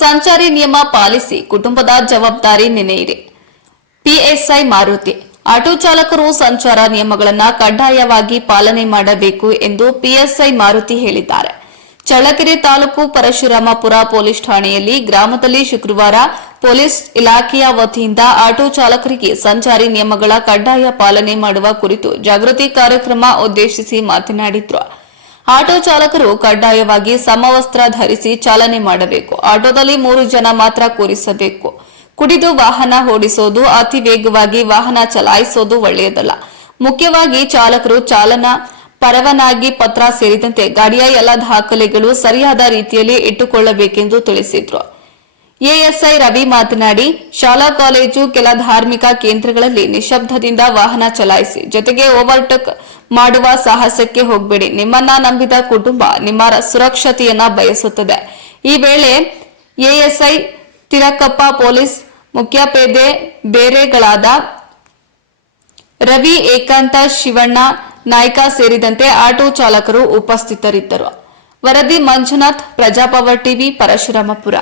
ಸಂಚಾರಿ ನಿಯಮ ಪಾಲಿಸಿ ಕುಟುಂಬದ ಜವಾಬ್ದಾರಿ ನೆನೆಯಿರಿ. ಪಿಎಸ್ಐ ಮಾರುತಿ. ಆಟೋ ಚಾಲಕರು ಸಂಚಾರ ನಿಯಮಗಳನ್ನು ಕಡ್ಡಾಯವಾಗಿ ಪಾಲನೆ ಮಾಡಬೇಕು ಎಂದು ಪಿಎಸ್ಐ ಮಾರುತಿ ಹೇಳಿದ್ದಾರೆ. ಚಳ್ಳಕೆರೆ ತಾಲೂಕು ಪರಶುರಾಮಪುರ ಪೊಲೀಸ್ ಠಾಣೆಯಲ್ಲಿ ಗ್ರಾಮದಲ್ಲಿ ಶುಕ್ರವಾರ ಪೊಲೀಸ್ ಇಲಾಖೆಯ ವತಿಯಿಂದ ಆಟೋ ಚಾಲಕರಿಗೆ ಸಂಚಾರಿ ನಿಯಮಗಳ ಕಡ್ಡಾಯ ಪಾಲನೆ ಮಾಡುವ ಕುರಿತು ಜಾಗೃತಿ ಕಾರ್ಯಕ್ರಮ ಉದ್ದೇಶಿಸಿ ಮಾತನಾಡಿದರು. ಆಟೋ ಚಾಲಕರು ಕಡ್ಡಾಯವಾಗಿ ಸಮವಸ್ತ್ರ ಧರಿಸಿ ಚಾಲನೆ ಮಾಡಬೇಕು. ಆಟೋದಲ್ಲಿ 3 ಜನ ಮಾತ್ರ ಕೂರಿಸಬೇಕು. ಕುಡಿದು ವಾಹನ ಓಡಿಸೋದು, ಅತಿ ವೇಗವಾಗಿ ವಾಹನ ಚಲಾಯಿಸೋದು ಒಳ್ಳೆಯದಲ್ಲ. ಮುಖ್ಯವಾಗಿ ಚಾಲಕರು ಚಾಲನಾ ಪರವಾನಗಿ ಪತ್ರ ಸೇರಿದಂತೆ ಗಾಡಿಯ ಎಲ್ಲ ದಾಖಲೆಗಳು ಸರಿಯಾದ ರೀತಿಯಲ್ಲಿ ಇಟ್ಟುಕೊಳ್ಳಬೇಕೆಂದು ತಿಳಿಸಿದರು. ಎಎಸ್ಐ ರವಿ ಮಾತನಾಡಿ, ಶಾಲಾ ಕಾಲೇಜು, ಕೆಲ ಧಾರ್ಮಿಕ ಕೇಂದ್ರಗಳಲ್ಲಿ ನಿಶಬ್ದದಿಂದ ವಾಹನ ಚಲಾಯಿಸಿ. ಜೊತೆಗೆ ಓವರ್ಟೇಕ್ ಮಾಡುವ ಸಾಹಸಕ್ಕೆ ಹೋಗಬೇಡಿ. ನಿಮ್ಮನ್ನ ನಂಬಿದ ಕುಟುಂಬ ನಿಮ್ಮ ಸುರಕ್ಷತೆಯನ್ನ ಬಯಸುತ್ತದೆ. ಈ ವೇಳೆ ಎಎಸ್ಐ ತಿರಕಪ್ಪ, ಪೊಲೀಸ್ ಮುಖ್ಯಪೇದೆ ಬೇರೆಗಳಾದ ರವಿ, ಏಕಾಂತ, ಶಿವಣ್ಣ ನಾಯ್ಕ ಸೇರಿದಂತೆ ಆಟೋ ಚಾಲಕರು ಉಪಸ್ಥಿತರಿದ್ದರು. ವರದಿ ಮಂಜುನಾಥ್, ಪ್ರಜಾಪವರ್ ಟಿವಿ, ಪರಶುರಾಮಪುರ.